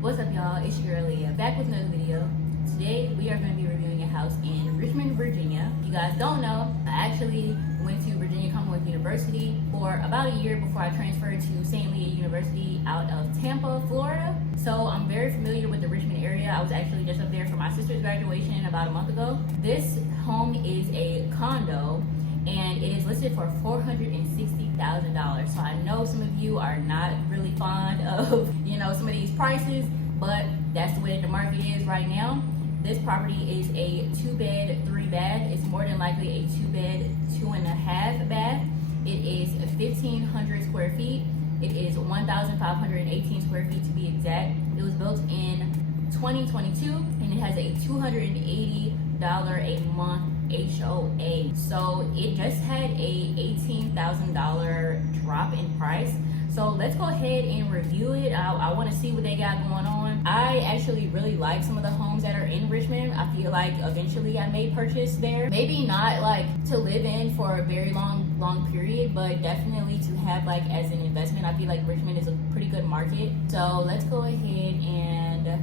What's up, y'all? It's your Aaliyah back with another video. Today we are going to be reviewing a house in Richmond, Virginia. If you guys don't know, I actually went to Virginia Commonwealth University for about a year before I transferred to St. Leah University out of Tampa, Florida. So I'm very familiar with the Richmond area. I was actually just up there for my sister's graduation about a month ago. This home is a condo and it is listed for $460,000. So I know some of you are not really fond of, some of these prices, but that's the way the market is right now. This property is a 2-bed, 3-bath. It's more than likely a 2-bed, 2.5 bath. It is 1,500 square feet. It is 1,518 square feet to be exact. It was built in 2022 and it has a $280 a month HOA. So it just had a $18,000 drop in price. So let's go ahead and review it. I want to see what they got going on. I actually really like some of the homes that are in Richmond. I feel like eventually I may purchase there. Maybe not like to live in for a very long period, but definitely to have like as an investment. I feel like Richmond is a pretty good market. So let's go ahead and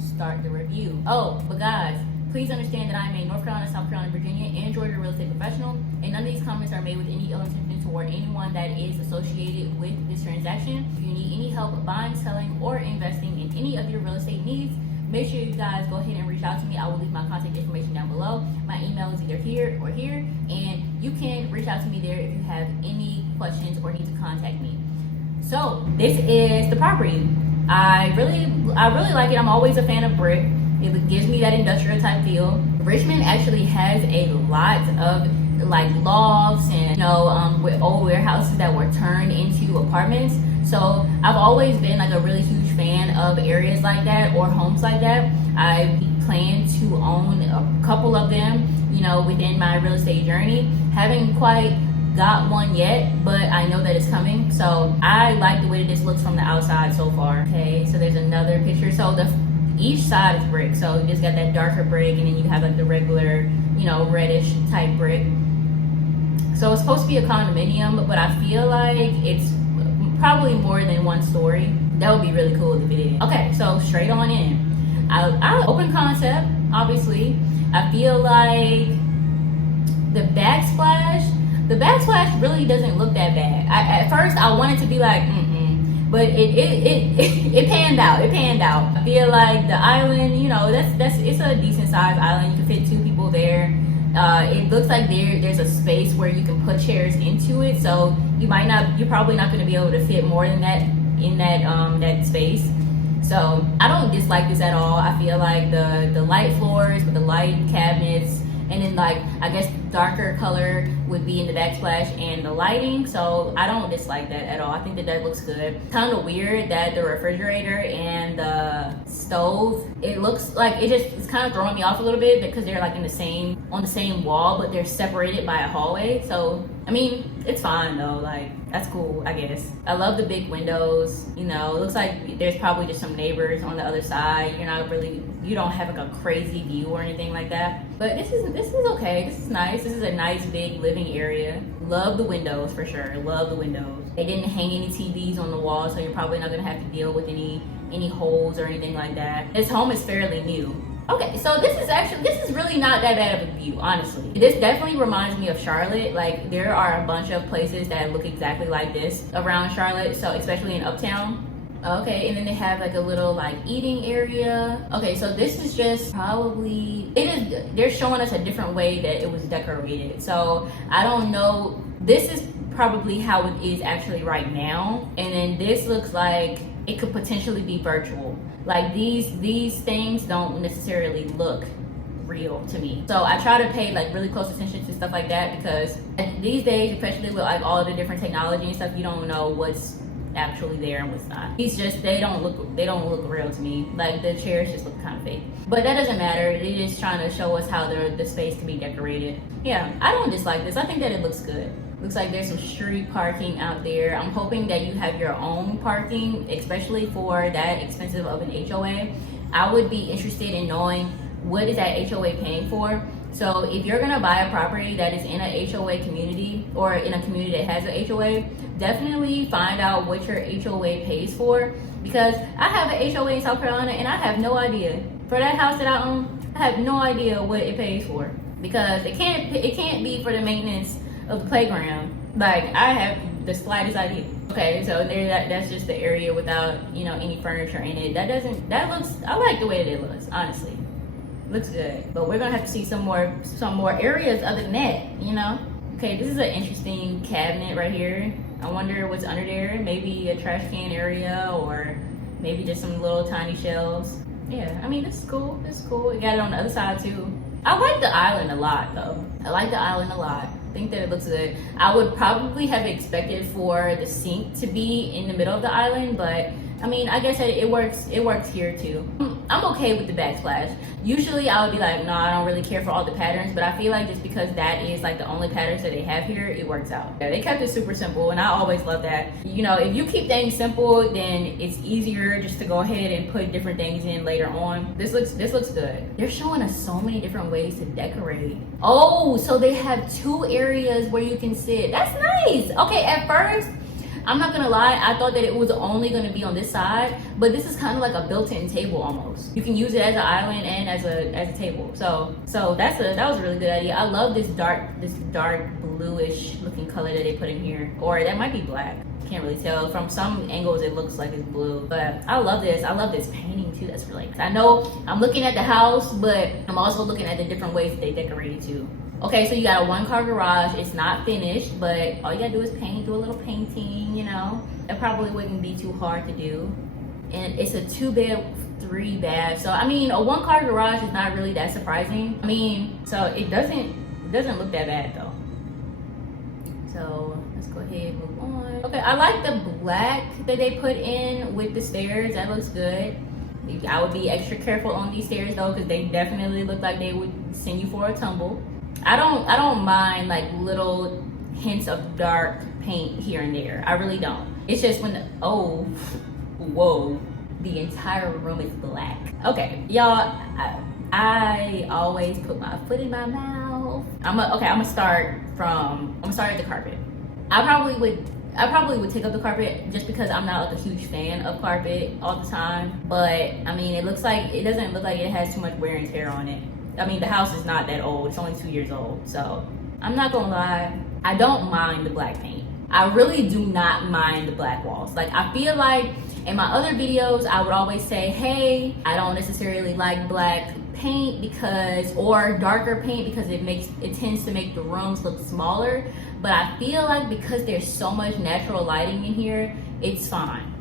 start the review. Oh, but guys, please understand that I am a North Carolina, South Carolina, Virginia, and Georgia real estate professional, and none of these comments are made with any ill intention toward anyone that is associated with this transaction. If you need any help buying, selling, or investing in any of your real estate needs, make sure you guys go ahead and reach out to me. I will leave my contact information down below. My email is either here or here, and you can reach out to me there if you have any questions or need to contact me. So this is the property. I really like it. I'm always a fan of brick. It gives me that industrial type feel. Richmond actually has a lot of like lofts and with old warehouses that were turned into apartments. So I've always been like a really huge fan of areas like that or homes like that. I plan to own a couple of them, within my real estate journey. Haven't quite got one yet, but I know that it's coming. So I like the way that this looks from the outside so far. Okay, so there's another picture. So each side is brick, so you just got that darker brick, and then you have like the regular, reddish type brick. So it's supposed to be a condominium, but I feel like it's probably more than one story. That would be really cool if it is. Okay, so straight on in. I open concept, obviously. I feel like the backsplash really doesn't look that bad. At first I wanted to be like, but it panned out. It panned out. I feel like the island, it's a decent sized island. You can fit 2 people there. It looks like there's a space where you can put chairs into it. So you're probably not going to be able to fit more than that in that space. So I don't dislike this at all. I feel like the light floors with the light cabinets, and then like I guess darker color would be in the backsplash and the lighting. So I don't dislike that at all. I think that looks good. Kind of weird that the refrigerator and the stove, it looks like it's kind of throwing me off a little bit because they're like on the same wall, but they're separated by a hallway. So I mean, it's fine though. Like that's cool, I guess. I love the big windows. It looks like there's probably just some neighbors on the other side. You don't have like a crazy view or anything like that. But this is okay. This is nice. This is a nice big living area. Love the windows for sure. Love the windows. They didn't hang any TVs on the wall, so you're probably not gonna have to deal with any holes or anything like that. This home is fairly new. Okay, so this is really not that bad of a view, honestly. This definitely reminds me of Charlotte. Like there are a bunch of places that look exactly like this around Charlotte, so especially in Uptown. Okay, and then they have like a little like eating area. Okay, so this is just they're showing us a different way that it was decorated. So I don't know, this is probably how it is actually right now. And then this looks like it could potentially be virtual. Like these things don't necessarily look real to me. So I try to pay like really close attention to stuff like that, because these days, especially with like all the different technology and stuff, you don't know what's actually there and what's not. They don't look real to me. Like the chairs just look kind of fake. But that doesn't matter. They're just trying to show us how the space can be decorated. Yeah, I don't dislike this. I think that it looks good. Looks like there's some street parking out there. I'm hoping that you have your own parking, especially for that expensive of an HOA. I would be interested in knowing what is that HOA paying for. So if you're gonna buy a property that is in a HOA community or in a community that has a HOA, definitely find out what your HOA pays for, because I have an HOA in South Carolina and I have no idea. For that house that I own, I have no idea what it pays for, because it can't be for the maintenance of the playground. Like, I have the slightest idea. Okay, so that's just the area without, you know, any furniture in it. I like the way that it looks, honestly. Looks good. But we're gonna have to see some more areas other than that, you know? Okay, this is an interesting cabinet right here. I wonder what's under there. Maybe a trash can area, or maybe just some little tiny shelves. Yeah, I mean, this is cool. This is cool. We got it on the other side too. I like the island a lot though. I like the island a lot. I think that it looks good. I would probably have expected for the sink to be in the middle of the island, but I mean, I guess it works here too. I'm okay with the backsplash. Usually I would be like, no, I don't really care for all the patterns, but I feel like just because that is like the only patterns that they have here, it works out. Yeah, they kept it super simple, and I always love that. You know, if you keep things simple, then it's easier just to go ahead and put different things in later on. This looks good. They're showing us so many different ways to decorate. Oh, so they have 2 areas where you can sit. That's nice. Okay, at first, I'm not gonna lie, I thought that it was only gonna be on this side, but this is kind of like a built-in table almost. You can use it as an island and as a table. So that was a really good idea. I love this dark bluish looking color that they put in here, or that might be black. Can't really tell. From some angles it looks like it's blue, but I love this. I love this painting too. That's really, I know I'm looking at the house, but I'm also looking at the different ways that they decorated too. Okay, so you got a 1-car garage. It's not finished, but all you gotta do is paint, do a little painting, you know. It probably wouldn't be too hard to do. And it's a 2-bed, 3-bath. So I mean, a 1-car garage is not really that surprising. I mean, so it doesn't look that bad though. So let's go ahead and move on. Okay, I like the black that they put in with the stairs. That looks good. I would be extra careful on these stairs though, because they definitely look like they would send you for a tumble. I don't mind like little hints of dark paint here and there. I really don't. It's just when the entire room is black. Okay, y'all, I always put my foot in my mouth. I'm gonna start at the carpet. I probably would take up the carpet just because I'm not like a huge fan of carpet all the time. But I mean, it doesn't look like it has too much wear and tear on it. I mean, the house is not that old. It's only 2 years old. So I'm not gonna lie, I don't mind the black paint. I really do not mind the black walls. Like, I feel like in my other videos, I would always say, hey, I don't necessarily like black paint or darker paint because it tends to make the rooms look smaller. But I feel like because there's so much natural lighting in here, it's fine.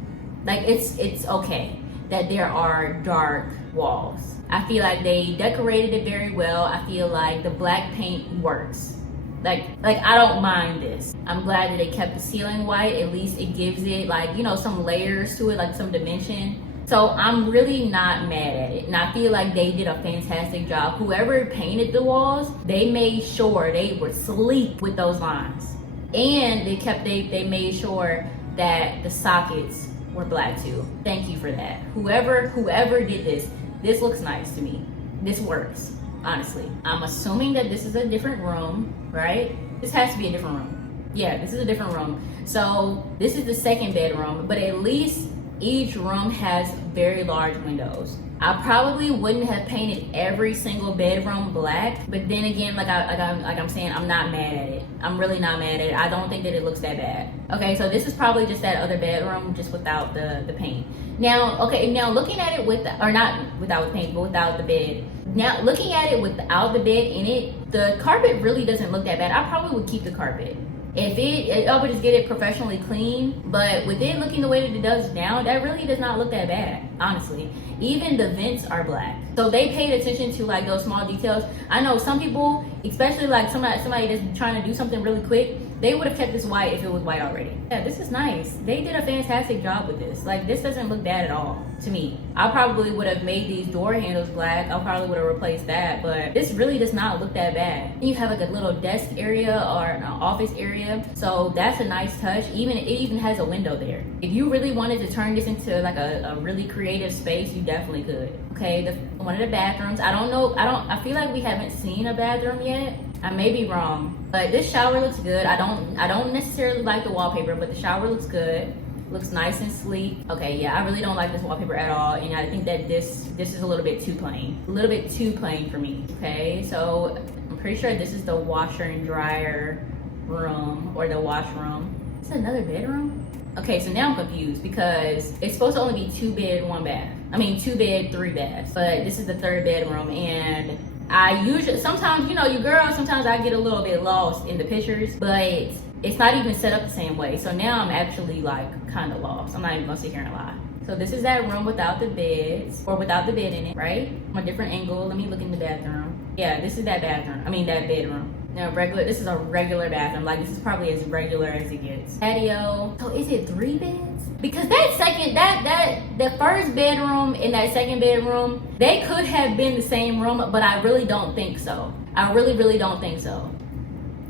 Like, it's okay that there are dark walls. I feel like they decorated it very well. I feel like the black paint works. Like I don't mind this. I'm glad that they kept the ceiling white. At least it gives it like, you know, some layers to it, like some dimension. So I'm really not mad at it. And I feel like they did a fantastic job. Whoever painted the walls, they made sure they were sleek with those lines. And they made sure that the sockets were black too. Thank you for that. Whoever did this looks nice to me. This works, honestly. I'm assuming that this is a different room, right? This has to be a different room. Yeah, this is a different room. So this is the 2nd bedroom, but at least each room has very large windows. I probably wouldn't have painted every single bedroom black, but then again, like I'm saying, I'm not mad at it. I'm really not mad at it. I don't think that it looks that bad. Okay, so this is probably just that other bedroom, just without the paint. Now looking at it not without the paint, but without the bed. Now looking at it without the bed in it, the carpet really doesn't look that bad. I probably would keep the carpet. I would just get it professionally clean, but with it looking the way that it does now, that really does not look that bad, honestly. Even the vents are black. So they paid attention to like those small details. I know some people, especially like somebody that's trying to do something really quick, they would have kept this white if it was white already. Yeah, this is nice. They did a fantastic job with this. Like, this doesn't look bad at all. to me. I probably would have made these door handles black. I probably would have replaced that, but this really does not look that bad. You have like a little desk area or an office area, so that's a nice touch. It even has a window there. If you really wanted to turn this into like a really creative space, you definitely could. Okay, one of the bathrooms, I feel like we haven't seen a bathroom yet. I may be wrong, but this shower looks good. I don't necessarily like the wallpaper, but the shower looks good. Looks nice and sleek. Okay, yeah, I really don't like this wallpaper at all, and I think that this is a little bit too plain. A little bit too plain for me. Okay, so I'm pretty sure this is the washer and dryer room, or the washroom. Is it another bedroom? Okay, so now I'm confused because it's supposed to only be 2 bed, 1 bath. I mean 2 bed, 3 baths, but this is the 3rd bedroom, and I usually, sometimes, you know, you girls, sometimes I get a little bit lost in the pictures, but it's not even set up the same way. So now I'm actually like kind of lost. I'm not even gonna sit here and lie. So this is that room without the beds, or without the bed in it, right? From a different angle. Let me look in the bathroom. Yeah, this is that bathroom. I mean that bedroom. Now this is a regular bathroom. Like this is probably as regular as it gets. Patio. So is it 3 beds? Because the first bedroom and that second bedroom, they could have been the same room, but I really don't think so. I really don't think so.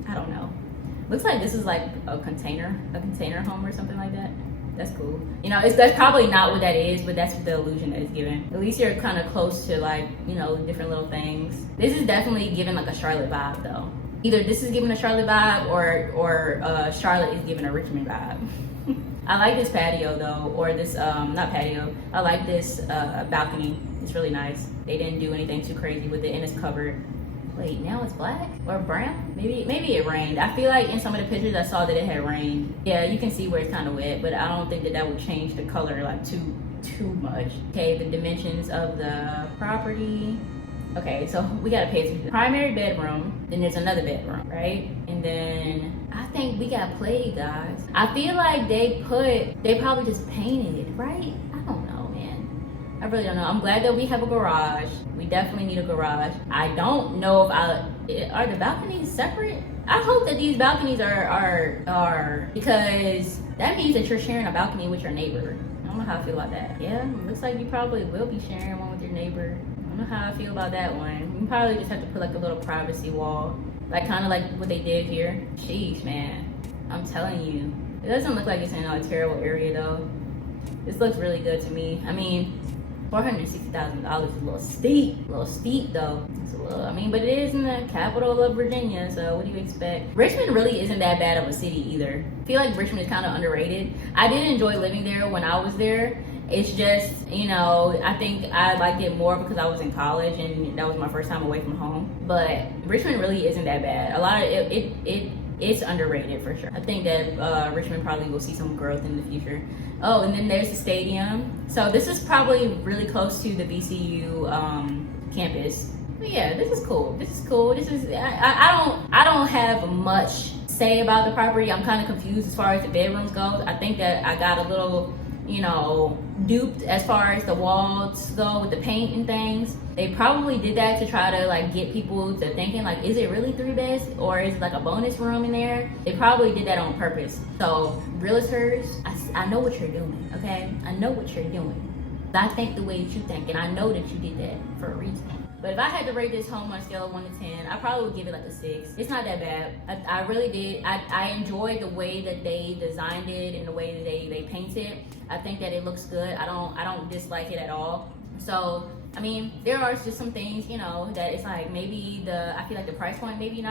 I don't know. Looks like this is like a container home or something like that. That's cool. You know, that's probably not what that is, but that's the illusion that it's given. At least you're kind of close to like, you know, different little things. This is definitely giving like a Charlotte vibe though. Either this is giving a Charlotte vibe or Charlotte is giving a Richmond vibe. I like this patio though, or this, not patio. I like this balcony. It's really nice. They didn't do anything too crazy with it, and it's covered. Wait, now it's black or brown? Maybe it rained. I feel like in some of the pictures I saw that it had rained. Yeah, you can see where it's kind of wet, but I don't think that would change the color like too much. Okay, the dimensions of the property. Okay, so we gotta pay attention to the primary bedroom, then there's another bedroom, right? And then I think we got played, guys. I feel like they probably just painted it, right? I don't know, man. I really don't know. I'm glad that we have a garage. We definitely need a garage. I don't know if are the balconies separate? I hope that these balconies are because that means that you're sharing a balcony with your neighbor. I don't know how I feel about that. Yeah, it looks like you probably will be sharing one with your neighbor. I don't know how I feel about that one. You probably just have to put like a little privacy wall, like kind of like what they did here. Sheesh, man. I'm telling you. It doesn't look like it's in a terrible area though. This looks really good to me. I mean, $460,000 is a little steep though. It's a little, I mean, but it is in the capital of Virginia, so what do you expect? Richmond really isn't that bad of a city either. I feel like Richmond is kind of underrated. I did enjoy living there when I was there. It's just, you know, I think I liked it more because I was in college and that was my first time away from home. But Richmond really isn't that bad. A lot of it's underrated for sure. I think that Richmond probably will see some growth in the future. Oh, and then there's the stadium. So this is probably really close to the VCU campus. But yeah, this is cool. This is cool. I don't have much say about the property. I'm kind of confused as far as the bedrooms goes. I think that I got a little, you know, duped as far as the walls go with the paint and things. They probably did that to try to like get people to thinking like, is it really 3 beds or is it like a bonus room in there? They probably did that on purpose. So realtors, I know what you're doing, okay? I know what you're doing. I think the way that you think, and I know that you did that for a reason. But if I had to rate this home on a scale of 1 to 10, I probably would give it like a 6. It's not that bad. I really did. I enjoyed the way that they designed it and the way that they painted. I think that it looks good. I don't dislike it at all. So, I mean, there are just some things, you know, that it's like maybe I feel like the price point maybe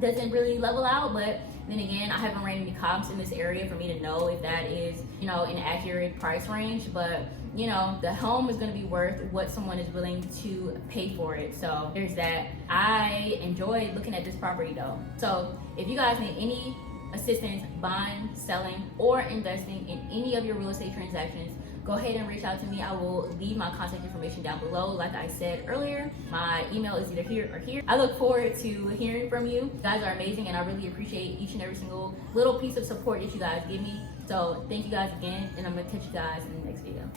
doesn't really level out, but then again, I haven't ran any comps in this area for me to know if that is, you know, an accurate price range. But, you know, the home is going to be worth what someone is willing to pay for it. So there's that. I enjoyed looking at this property though. So if you guys need any assistance buying, selling, or investing in any of your real estate transactions, go ahead and reach out to me. I will leave my contact information down below. Like I said earlier, my email is either here or here. I look forward to hearing from you. You guys are amazing, and I really appreciate each and every single little piece of support that you guys give me. So thank you guys again, and I'm gonna catch you guys in the next video.